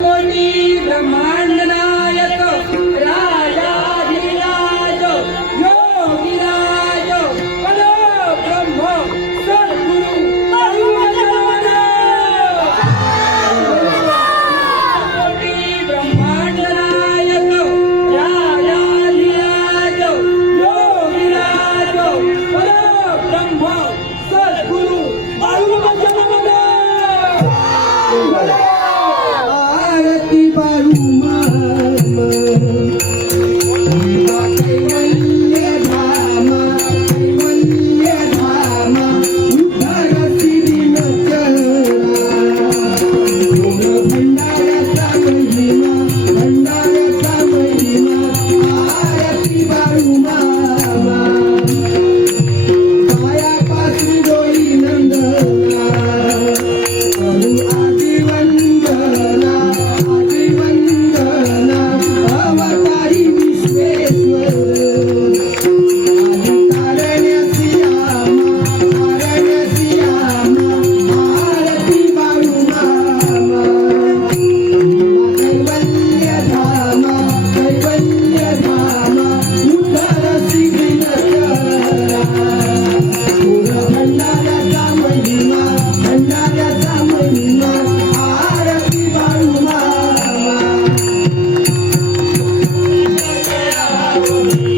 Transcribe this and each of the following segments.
Morning.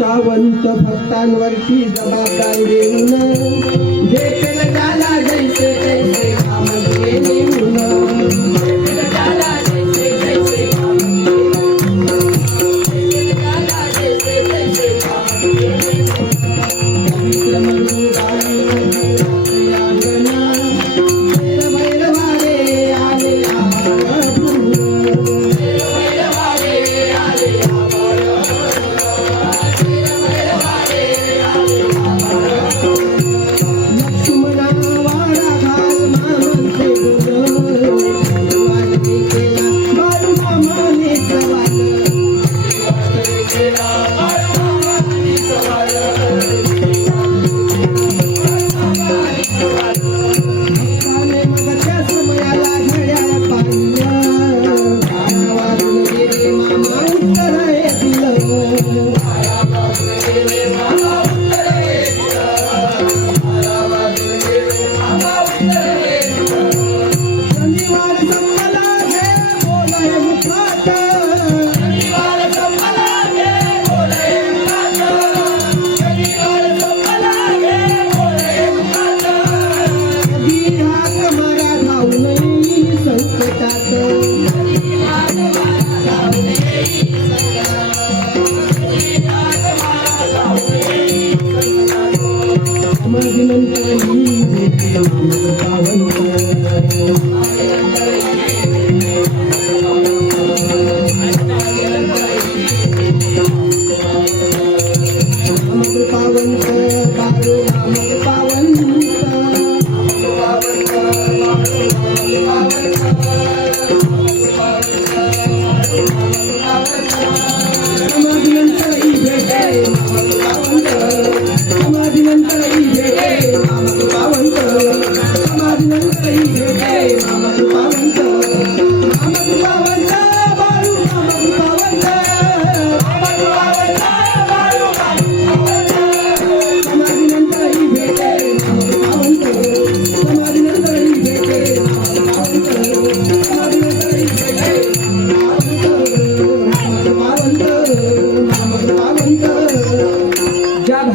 Sawant भक्तांवरती जबाबदारी Thank you.